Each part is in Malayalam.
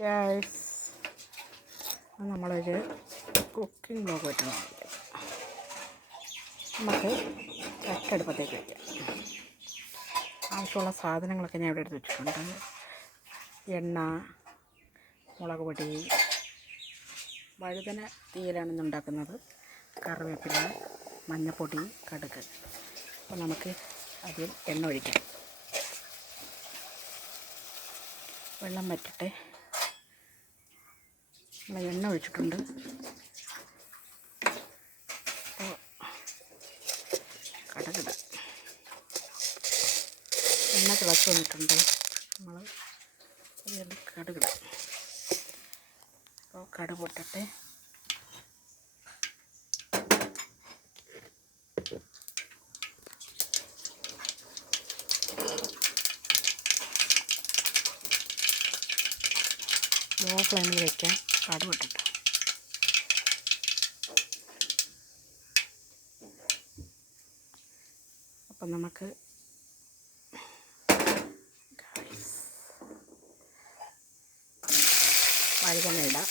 ഗൈസ്, നമ്മളൊരു കുക്കിംഗ് ബ്ലോഗ് പറ്റണം. നമുക്ക് ചക്കടുപ്പത്തേക്ക് വയ്ക്കാം. ആവശ്യമുള്ള സാധനങ്ങളൊക്കെ ഞാൻ ഇവിടെ എടുത്ത് വെച്ചിട്ടുണ്ട്. എണ്ണ, മുളക് പൊടി, വഴുതന തീയിലാണ് ഇന്ന് ഉണ്ടാക്കുന്നത്, കറിവേപ്പില, മഞ്ഞൾപ്പൊടി, കടുക്. അപ്പോൾ നമുക്ക് അതിൽ എണ്ണ ഒഴിക്കാം. വെള്ളം വറ്റട്ടെ. നമ്മൾ എണ്ണ ഒഴിച്ചിട്ടുണ്ട്. അപ്പോൾ കടുകിടാം. എണ്ണ തിളച്ച് വന്നിട്ടുണ്ട്. നമ്മൾ അതിൽ കടുകിടാം. അപ്പോൾ കടുക് പൊട്ടട്ടെ. ലോ ഫ്ലെയിമിൽ വയ്ക്കാം. കടുക് പൊട്ടട്ടെ. അപ്പം നമുക്ക് വഴുതന ഇടാം.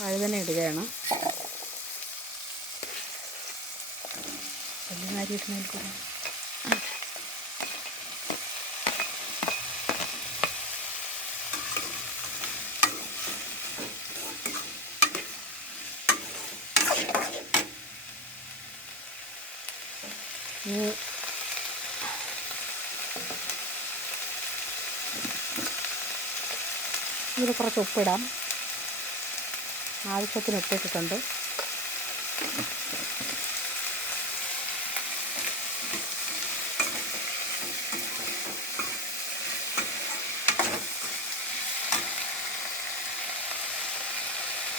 വഴുതന ഇടുകയാണ്. വലിയ കാര്യമായിട്ട് കൂടെ ഇതിൽ കുറച്ച് ഉപ്പിടാം. ആവശ്യത്തിന് ഉപ്പിട്ടിട്ടുണ്ട്.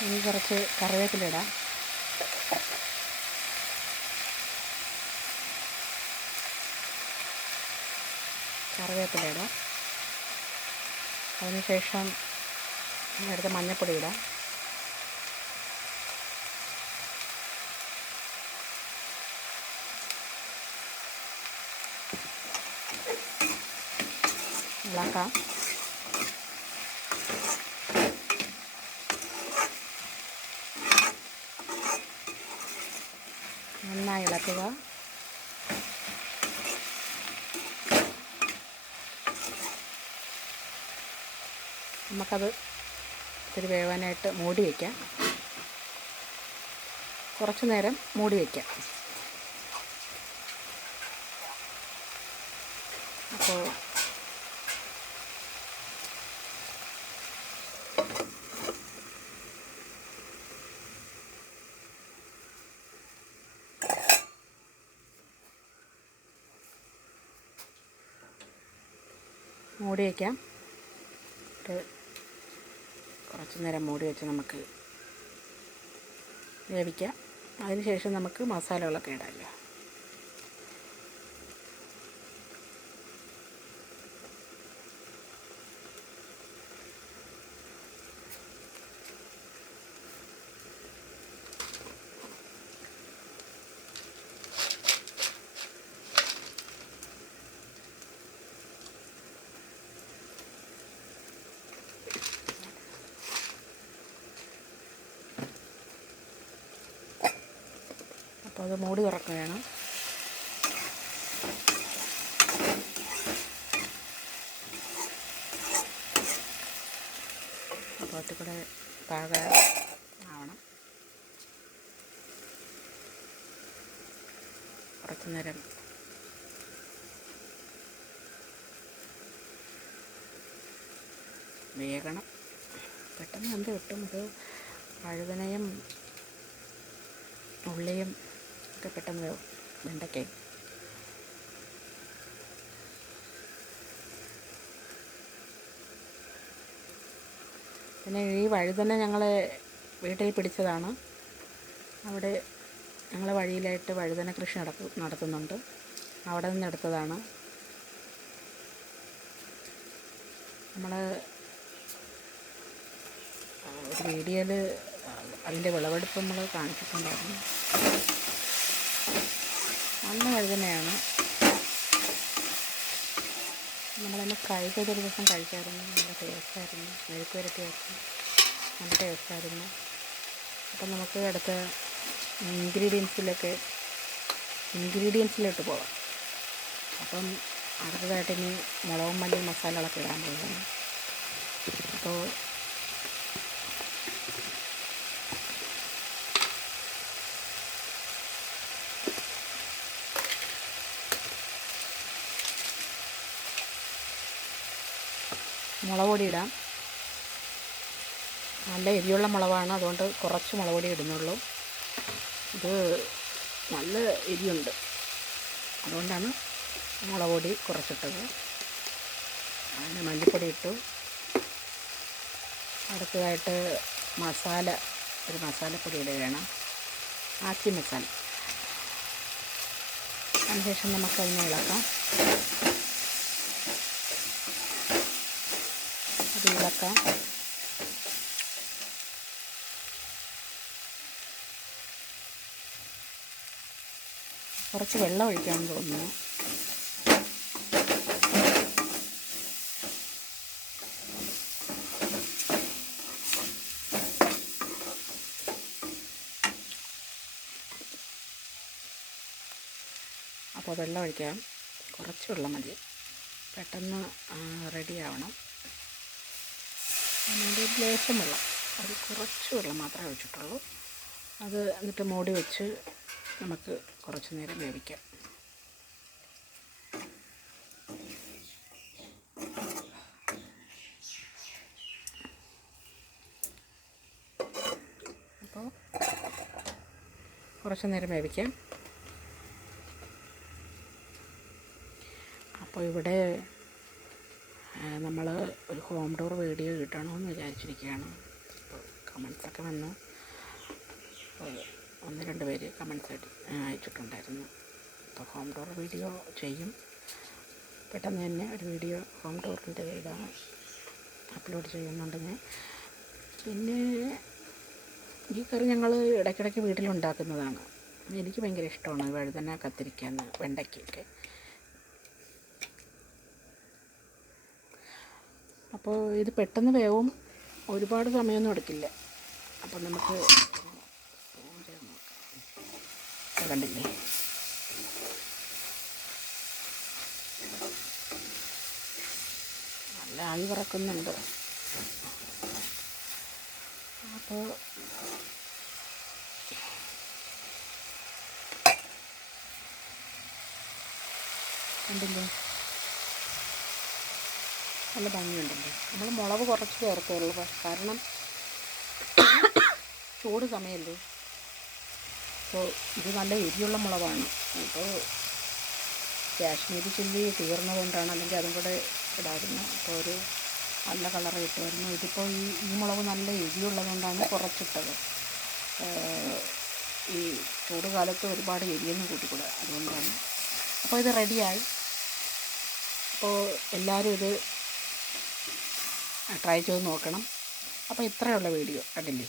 ഇനി കുറച്ച് കറിവേപ്പില ഇടാം. അതിനുശേഷം എടുത്ത് മഞ്ഞൾപ്പൊടി ഇടാം. ഇളക്കാം. നന്നായി ഇളക്കുക. നമുക്കത് ഇത്തിരി വേവാനായിട്ട് മൂടി വയ്ക്കാം. കുറച്ച് നേരം മൂടി വയ്ക്കാം. അപ്പോൾ മൂടി വയ്ക്കാം. കുറച്ച് നേരം മൂടി വെച്ച് നമുക്ക് വേവിക്കാം. അതിനുശേഷം നമുക്ക് മസാലകളൊക്കെ ഇടാമല്ലോ. അപ്പോൾ അത് മൂടി തുറക്കുകയാണ്. അപ്പോൾ കൂടെ പാകം ആവണം. കുറച്ച് നേരം വേകണം. പെട്ടെന്ന് എന്ത് കിട്ടും. ഇത് വഴുതനയും ഉള്ളിയും ഒക്കെ പെട്ടെന്ന് വേവും. വെണ്ടയ്ക്കയും പിന്നെ ഈ വഴുതന ഞങ്ങൾ വീട്ടിൽ പിടിച്ചതാണ്. അവിടെ ഞങ്ങൾ വഴിയിലായിട്ട് വഴുതന കൃഷി നടത്തുന്നുണ്ട്. അവിടെ നിന്ന് എടുത്തതാണ്. നമ്മൾ ഒരു വീഡിയോയിൽ അതിൻ്റെ വിളവെടുപ്പ് നമ്മൾ കാണിച്ചിട്ടുണ്ടായിരുന്നു. നല്ല വഴുതനയാണ്. നമ്മളതിനെ ഫ്രൈ ചെയ്തൊരു ദിവസം കഴിച്ചായിരുന്നു. നല്ല ടേസ്റ്റായിരുന്നു. മെഴുക്ക് പുരട്ടി വെച്ച് നല്ല ടേസ്റ്റായിരുന്നു. അപ്പം നമുക്ക് അടുത്ത ഇൻഗ്രീഡിയൻസിലോട്ട് പോകാം. അപ്പം അടുത്തതായിട്ട് ഇനി മുളകും മല്ലി മസാലകളൊക്കെ ഇടാൻ പോകുന്നു. അപ്പോൾ മുളക് പൊടി ഇടാം. നല്ല എരിയുള്ള മുളകാണ്, അതുകൊണ്ട് കുറച്ച് മുളക് പൊടി ഇടുന്നുള്ളൂ. ഇത് നല്ല എരിയുണ്ട്, അതുകൊണ്ടാണ് മുളക് പൊടി കുറച്ചിട്ടത്. അതിന് മല്ലിപ്പൊടി ഇട്ടു. അടുത്തതായിട്ട് ഒരു മസാലപ്പൊടി ഇടുകയാണ്, ആച്ചി മസാല. അതിനുശേഷം നമുക്കതിനെ ഇളക്കാം. അത് ഇളക്കാം. കുറച്ച് വെള്ളം ഒഴിക്കാമെന്ന് തോന്നുന്നു. അപ്പോൾ വെള്ളം ഒഴിക്കാം. കുറച്ച് വെള്ളം മതി, പെട്ടെന്ന് റെഡിയാവണം. അതിൻ്റെ ലേശം വെള്ളം, ഒരു കുറച്ച് വെള്ളം മാത്രമേ ഒഴിച്ചിട്ടുള്ളൂ. അത് എന്നിട്ട് മൂടി വെച്ച് നമുക്ക് കുറച്ച് നേരം വേവിക്കാം. അപ്പോൾ കുറച്ച് നേരം വേവിക്കാം. അപ്പോൾ ഇവിടെ നമ്മൾ ഒരു ഹോം ടൂർ വീഡിയോ കിട്ടണമെന്ന് വിചാരിച്ചിരിക്കുകയാണ്. അപ്പോൾ കമൻസൊക്കെ വന്നു. 1-2 പേര് കമൻസ് അയച്ചിട്ടുണ്ടായിരുന്നു. അപ്പോൾ ഹോം ടൂർ വീഡിയോ ചെയ്യും. പെട്ടെന്ന് തന്നെ ഒരു വീഡിയോ ഹോം ടൂറിൻ്റെ ഇതാണ് അപ്ലോഡ് ചെയ്യുന്നുണ്ട് ഞാൻ. പിന്നെ ഈ കറി ഞങ്ങൾ ഇടയ്ക്കിടയ്ക്ക് വീട്ടിലുണ്ടാക്കുന്നതാണ്. എനിക്ക് ഭയങ്കര ഇഷ്ടമാണ് വഴുതന, കത്തിരിക്ക, വെണ്ടയ്ക്കൊക്കെ. അപ്പോൾ ഇത് പെട്ടെന്ന് വേവും, ഒരുപാട് സമയമൊന്നും എടുക്കില്ല. അപ്പോൾ നമുക്ക് കണ്ടില്ലേ, നല്ല ആവി പറക്കുന്നുണ്ട്. അപ്പോൾ കണ്ടില്ലേ, നല്ല ഭംഗിയുണ്ടല്ലോ. നമ്മൾ മുളക് കുറച്ച് ചേർത്തുള്ളൂ, കാരണം ചൂട് സമയമല്ലേ. അപ്പോൾ ഇത് നല്ല എരിയുള്ള മുളകാണ്. അപ്പോൾ കാശ്മീരി ചില്ലി തീർന്നതുകൊണ്ടാണ്, അല്ലെങ്കിൽ അതും കൂടെ ഇടായിരുന്നു. അപ്പോൾ ഒരു നല്ല കളർ കിട്ടുമായിരുന്നു. ഇതിപ്പോൾ ഈ മുളക് നല്ല എരിയുള്ളതുകൊണ്ടാണ് കുറച്ചിട്ടത്. ഈ ചൂട് കാലത്ത് ഒരുപാട് എരിയൊന്നും കൂട്ടിക്കൂടാ, അതുകൊണ്ടാണ്. അപ്പോൾ ഇത് റെഡിയായി. അപ്പോൾ എല്ലാവരും ഇത് ട്രൈ ചെയ്ത് നോക്കണം. അപ്പോൾ ഇത്രയുള്ള വീഡിയോ കണ്ടില്ലേ.